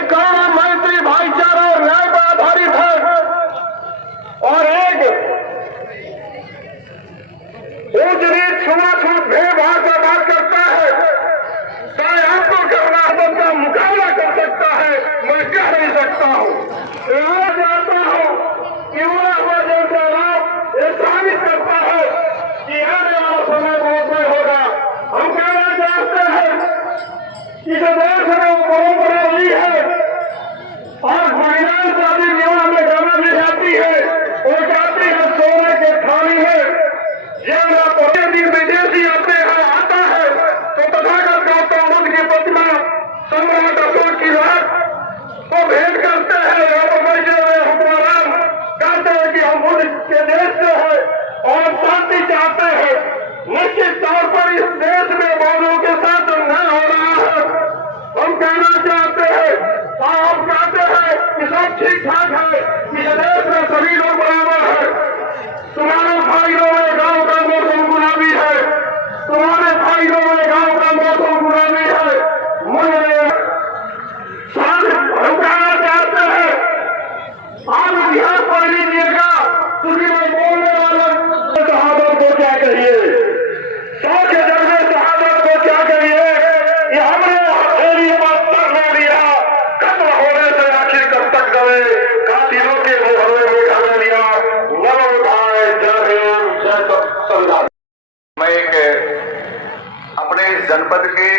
एक करुणा, मैत्री, भाईचारा और न्याय पर आधारित है और एक ऊंच नीच छुआछूत भेदभाव का बात करता है। चाहे आपको करना का मुकाबला कर सकता है, मैं कह नहीं सकता हूँ। मैं जानता हूँ कि हुआ जनता लाभ ये साबित करता है कि आने वाला समय बहुत में होगा। हम कहना चाहते हैं कि जो देश में वो परंपरा हुई है और महिलाएं शादी विवाह में गाना भी जाती है, वो जाती है सोने के थाली में। यदि विदेशी अपने यहाँ आता है तो तथागत गौतम बुद्ध की प्रतिमा सम्राट अशोक की रात को भेंट करते हैं हुक्मरान कहते हैं कि हम बुद्ध के देश से है और शांति चाहते हैं। निश्चित तौर पर इस देश में बौद्धों के साथ अन्याय हो रहा है। हम कहना चाहते हैं, आप कहते हैं कि सब ठीक ठाक है, इस देश में सभी लोग बराबर है। तुम्हारे भाइयों में गांव का मौसम गुलाबी है, तुम्हारे भाइयों में गांव का मौसम गुलाबी है। मुझे हम कहना चाहते हैं, आप इतिहास पढ़ लीजिएगा, क्योंकि मैं बोलने वाला शहादत को क्या कहिए, 100 के जगह शहादत को क्या कहिए। ये हमने हथेली पर सर ले लिया, खत्म होने से आखिर कब तक गए, कातिलों के मुहर्रे में ढल लिया। नव उठाए जय हिंद जय संविधान। मैं एक अपने जनपद के,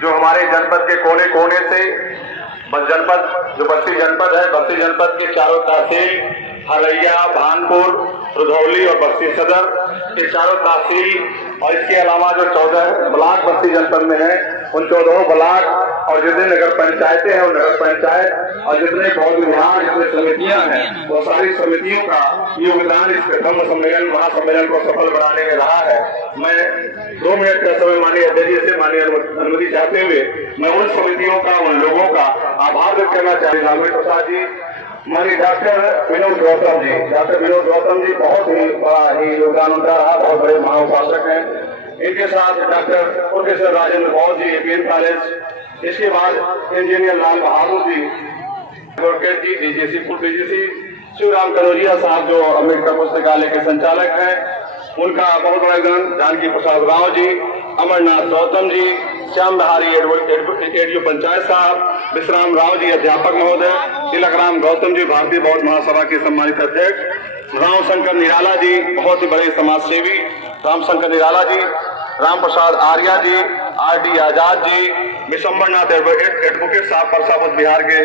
जो हमारे जनपद के कोने कोने से जनपद, जो बस्ती जनपद है, बस्ती जनपद के चारों तहसील हरैया, भानपुर, रुधौली और बस्ती सदर के चारों तहसील और इसके अलावा जो 14 ब्लॉक बस्ती जनपद में है, उन 14 ब्लॉक और जितने नगर पंचायतें हैं, उन नगर पंचायत और जितने बौद्ध विहार, जितने समितियां हैं, वो सारी समितियों का योगदान इस धर्म सम्मेलन, महासम्मेलन को सफल बनाने में रहा है। मैं 2 मिनट का समय माननीय अध्यक्ष से माननीय अनुमति चाहते हुए मैं उन समितियों का, उन लोगों का आभार व्यक्त करना चाहते। लालू प्रसाद जी, माननीय डॉक्टर विनोद गौतम जी, डॉक्टर विनोद गौतम जी बहुत ही बड़ा ही योगदान उनका रहा, बहुत बड़े महाउपासक हैं। इनके साथ डॉक्टर प्रोफेसर राजेंद्र गौर जी, एपीएम कॉलेज, इसके बाद इंजीनियर लाल बहादुर जी, एडवोकेट जी, डीजीसी, पूर्व डीजीसी शिवराम कनौजिया साहब जो अम्बेडकर पुस्तकालय के संचालक हैं, उनका बहुत बड़ा योगदान। जानकी प्रसाद राव जी, अमरनाथ गौतम जी, श्याम बिहारी एडीओ पंचायत साहब, विश्राम राव जी अध्यापक महोदय, तिलक राम गौतम जी भारतीय बौद्ध महासभा के सम्मानित अध्यक्ष, राम शंकर निराला जी बहुत ही बड़े समाज सेवी, राम शंकर निराला जी, राम प्रसाद आर्या जी, आरडी आजाद जी, विशंबरनाथ एडवोकेट साहब परसा बुद्ध बिहार के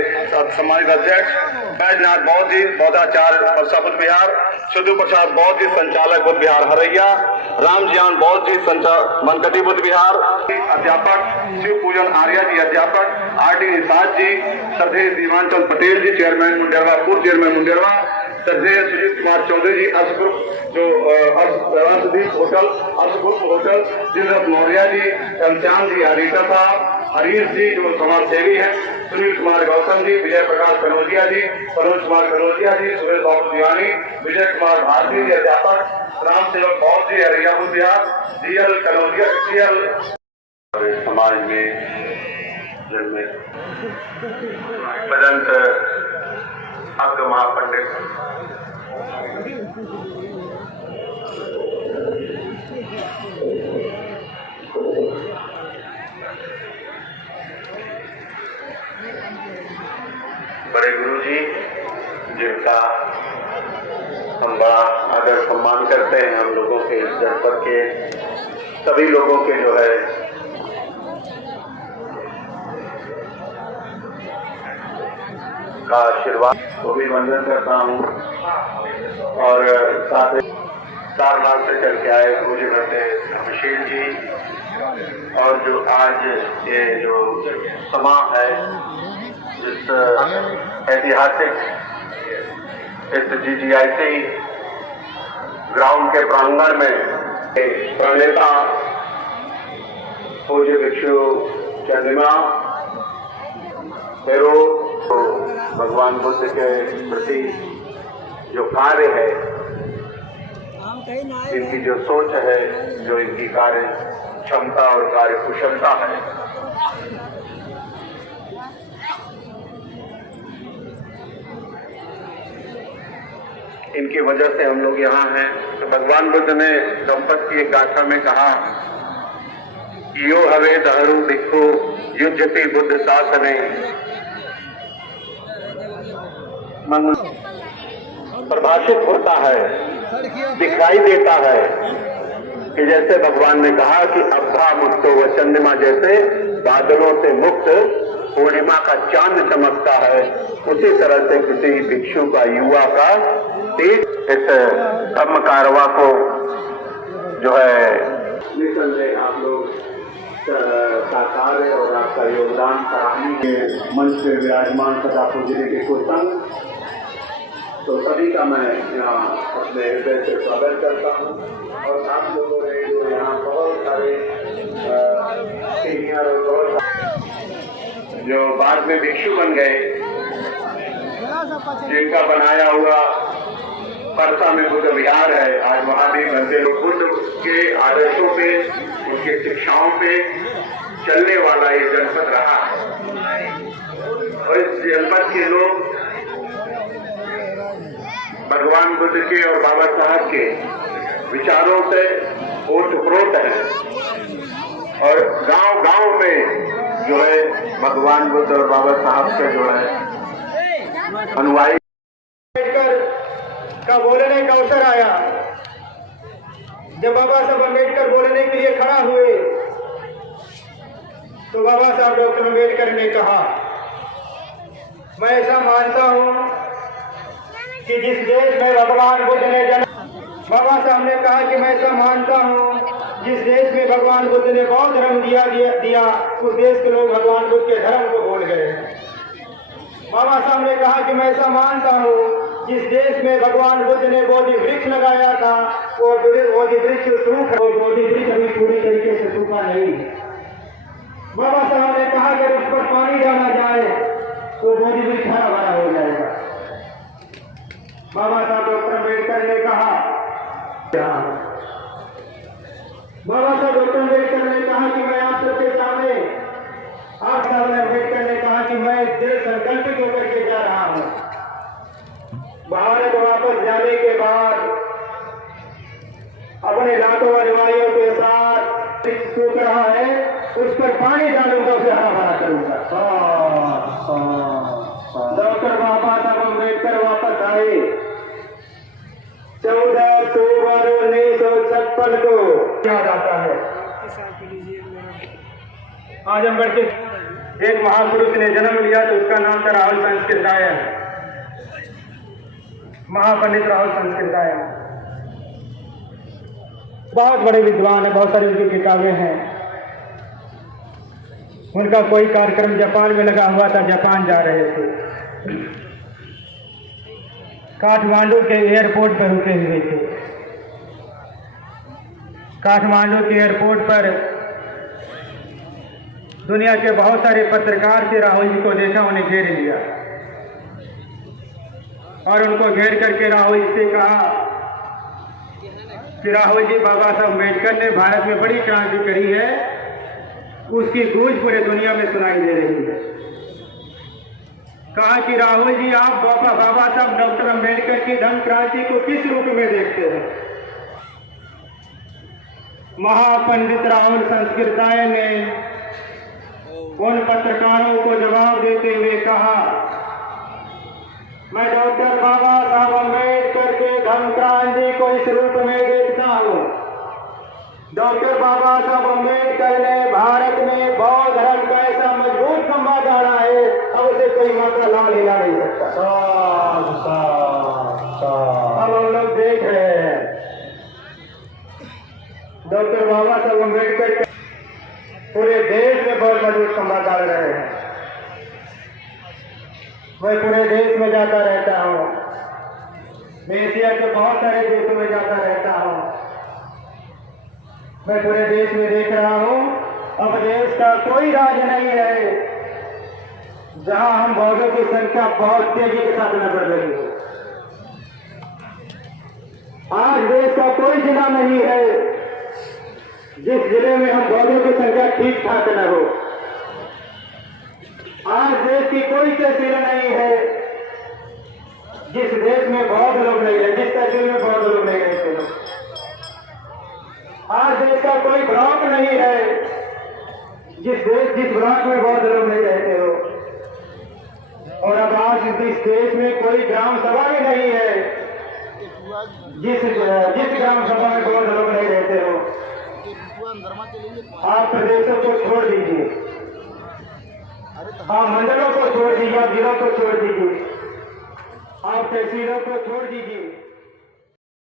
सम्मानित अध्यक्ष, बैजनाथ बौद्ध जी बौद्धाचार्य परसा बुद्ध बिहार, सुधु प्रसाद बौद्ध जी संचालक बुद्ध बिहार हरैया, राम जियान बौद्ध जी मनकटी बुद्ध बिहार अध्यापक, शिव पूजन आर्या जी अध्यापक, आरडी निषाद जी, श्रद्धेय दीवानचंद पटेल जी चेयरमैन मुंडेरवा, पूर्व चेयरमैन मुंडेरवा, श्रद्धेय सुजीत कुमार चौधरी जी, अर्श ग्रुप जो अर्शदीप होटल, अर्श ग्रुप होटल, दिलरथ मौर्य जी, घनश्याम जी हरीटा साहब, हरीश जी जो समाज सेवी है, सुनील कुमार गौतम जी, विजय प्रकाश कनौजिया जी, मनोज कुमार कनौजिया जी, सुरेश बाबू दीवानी, विजय कुमार भारती जी अध्यापक, राम सेवक बौद्ध जी हरैया बुद्ध बिहार, डीएल कनौजिया समाज में जन्मे भजंत अग्र महापंडित बड़े गुरु जी, जिनका हम बड़ा आदर सम्मान करते हैं, हम लोगों के इस जनपद के सभी लोगों के जो है का आशीर्वाद को भी वंदन करता हूँ। और साथ ही सारनाथ से चल के आए पूज्य करते अभिषेक जी, और जो आज ये जो समा है, जिस ऐतिहासिक इस GGIC ग्राउंड के प्रांगण में प्रणेता पूज्य भिक्षु चंद्रिमा फेरो तो भगवान बुद्ध के प्रति जो कार्य है, इनकी जो सोच है, जो इनकी कार्य क्षमता और कार्य कुशलता है, इनकी वजह से हम लोग यहाँ हैं। तो भगवान बुद्ध ने दंपत की एक गाथा में कहा, यो हवे दहरू दिखो युद्धति बुद्ध शासने। प्रभाषित होता है, दिखाई देता है कि जैसे भगवान ने कहा कि अब्धा मुक्तो व चंद्रमा, जैसे बादलों से मुक्त पूर्णिमा का चांद चमकता है, उसी तरह से किसी भिक्षु का, युवा का तेज इस धर्म कारवा को जो है निसंदेह आप लोग साकार है और आपका योगदान सराहनीय के मंच पे विराजमान सदा पूजने के कुसंग, तो सभी का मैं यहाँ अपने हृदय से स्वागत करता हूँ। और आप लोगों ने जो यहाँ बहुत सारे सीनियर और बहुत सारे जो बाद में भिक्षु बन गए, जिनका बनाया हुआ परसा में बुद्ध विहार है, आज वहाँ भी घंटे लोग बुद्ध के आदर्शों पे, उनके शिक्षाओं पे चलने वाला ये जनपद रहा। और इस जनपद के लोग भगवान बुद्ध के और बाबा साहब के विचारों से ओतप्रोत है। और गांव-गांव में जो है भगवान बुद्ध और बाबा साहब के जो है अनुयायी का बोलने का अवसर आया। जब बाबा साहब अम्बेडकर बोलने के लिए खड़ा हुए तो बाबा साहब डॉक्टर अम्बेडकर ने कहा, मैं ऐसा मानता हूं कि जिस देश में भगवान बुद्ध ने जन्म, बाबा साहब ने कहा कि मैं ऐसा मानता हूं जिस देश में भगवान बुद्ध ने बौद्ध धर्म दिया उस देश के लोग भगवान बुद्ध के धर्म को भूल गए। बाबा साहब ने कहा कि मैं ऐसा मानता हूं जिस देश में भगवान बुद्ध ने बोधि वृक्ष लगाया था वो बोधि वृक्ष सूख, वो बोधि वृक्ष अभी पूरी तरीके से सूखा नहीं। बाबा साहब ने कहा कि उस पर पानी डाला जाए तो बोधि वृक्ष हरा भरा हो जाएगा। बाबा साहब डॉक्टर अम्बेडकर ने कहा, बाबा साहब डॉक्टर अम्बेडकर ने कहा कि मैं आप सबके सामने, आप साहब अम्बेडकर ने कहा कि मैं दिल संकल्पित होकर के जा रहा हूं। भारत वापस जाने के बाद अपने लाखों अनुयायियों के साथ सूख रहा है, उस पर पानी डालूंगा, उसे हरा भरा करूंगा। डॉक्टर बाबा साहब अम्बेडकर वापस आए 14 अक्टूबर 1956 को याद आता है। आजमगढ़ के एक महापुरुष ने जन्म लिया तो उसका नाम था राहुल संस्कृत राय, महापंडित राहुल संस्कृत राय। बहुत बड़े विद्वान है, बहुत सारी उनकी किताबें हैं। उनका कोई कार्यक्रम जापान में लगा हुआ था, जापान जा रहे थे, काठमांडू के एयरपोर्ट पर रुके हुए थे। काठमांडू के एयरपोर्ट पर दुनिया के बहुत सारे पत्रकार से राहुल जी को देखा, उन्हें घेर लिया और उनको घेर करके राहुल जी से कहा कि राहुल जी, बाबा साहब अम्बेडकर ने भारत में बड़ी क्रांति करी है, उसकी गूंज पूरे दुनिया में सुनाई दे रही है। कहा कि राहुल जी, आप बाबा साहब डॉक्टर अम्बेडकर की धर्म क्रांति को किस रूप में देखते हैं? महापंडित राहुल संस्कृत राय ने उन पत्रकारों को जवाब देते हुए कहा, मैं डॉक्टर बाबा साहब अम्बेडकर के धर्म क्रांति को इस रूप में देखता हूँ। डॉक्टर बाबा साहब अम्बेडकर ने भारत में बौद्ध धर्म का ऐसा मजबूत खंभा गाड़ा है, अब उसे कोई मात्र लाल हिला नहीं सकता। अब हम लोग देख रहे हैं डॉक्टर बाबा साहब अम्बेडकर पूरे देश में बहुत मजबूत खंभा गाड़ रहे हैं। मैं पूरे देश में जाता रहता हूँ, मैं एशिया के बहुत सारे देशों में जाता रहता हूँ। मैं पूरे देश में देख रहा हूँ, अब देश का कोई राज्य नहीं है जहाँ हम बौद्धों की संख्या बहुत तेजी के साथ न बढ़ रही है। आज देश का कोई जिला नहीं है जिस जिले में हम बौद्धों की संख्या ठीक ठाक न हो। आज देश की कोई तहसील नहीं है जिस देश में बौद्ध लोग नहीं रहे, जिस तहसील में बौद्ध लोग नहीं रहते लोग, आज देश का कोई ब्लॉक नहीं है जिस ब्लॉक में बौद्ध लोग नहीं रहते हो। और अब आज इस देश में कोई ग्राम सभा भी नहीं है जिस ग्राम सभा में बौद्ध लोग नहीं रहते हो। आप प्रदेशों को छोड़ दीजिए, आप मंडलों को छोड़ दीजिए, आप जिलों को छोड़ दीजिए, आप तहसीलों को छोड़ दीजिए।